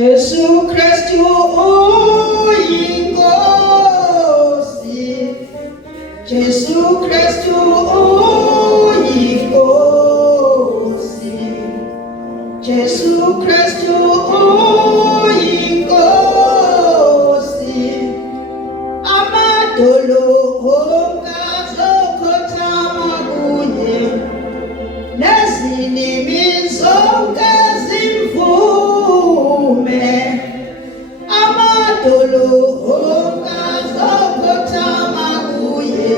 Jesu Kristu uyinkosi, Jesu Kristu uyinkosi, Jesu Kristu uyinkosi, amadolo ongazokhotama kuye, nezinimi zonke zimvume, amadolo ongazokhotama kuye,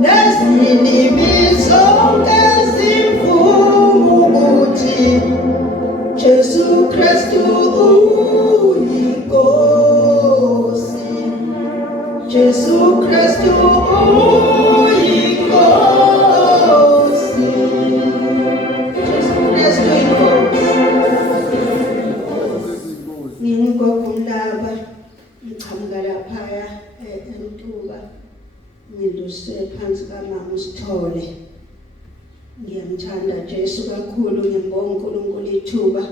nezinimi zonke zimvume ukuthi Jesu Kristu uyinkosi, Jesu Kristu uyinkosi, Jesu Kristu uyinkosi. Ngingogumlaba ngichamuka laphaya eNtuba, ngiduse phansi kamama uSithole. Ngiyamthanda Jesu kakhulu, ngibonga uNkulunkulu ithuba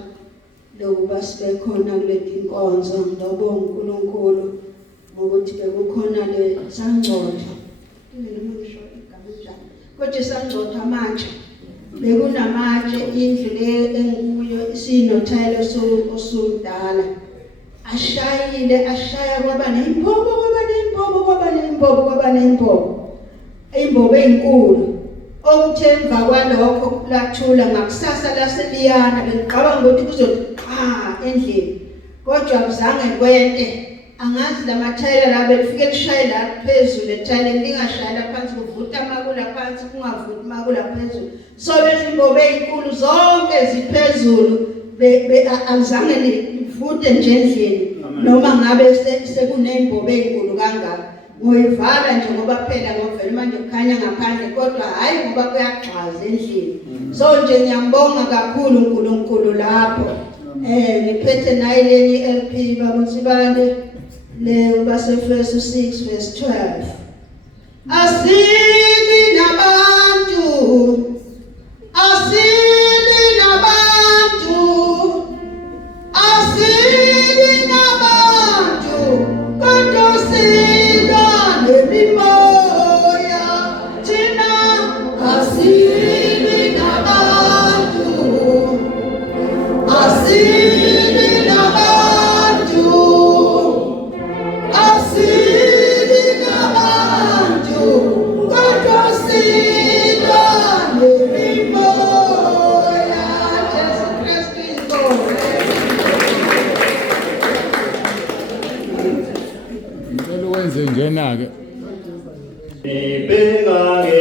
lokuba sibe khona kulezi inkonzo. Ngibonga uNkulunkulu ngokuthi bekukhona le sangcotha, kodwa sangcotha manje bekunamatshe indlu le engikuyo isinothayelo osudala, ashaya kwaba nembobo, imbobo enkulu. Okuthe emva kwalokho lathula ngakusasa laseliyana, bengiqabanga ukuthi kuzothi qha endlini, kodwa kuzange kwente. Angazi lamathayela la belifike lishaye la phezulu, ethayeleni lingashaya phansi, kuvuta makula phansi, kungavuti makula phezulu. So lezi imbobo ezinkulu zonke ziphezulu, azange livute nje endlini, noma ngabe sekunembobo ezinkulu kangaka. Ngoyivala nje ngoba phela ngovela manje kukhanya ngaphandle, kodwa hayi ngoba kuyagxaza endlini. So nje ngiyambonga kakhulu uNkulunkulu lapho. Ngiphethe naye lenye LP babutsibane le baseFesu 6 verse 12. Asili nabantu, asili nabantu, asili nabantu, kodwa sila nemimoya thina. Asili nabantu, asili nabantu, asili nabantu, kodwa sila nemimoya. Jesu Kristu inkosi. Ngicela wenze njena ke. Ibeka ke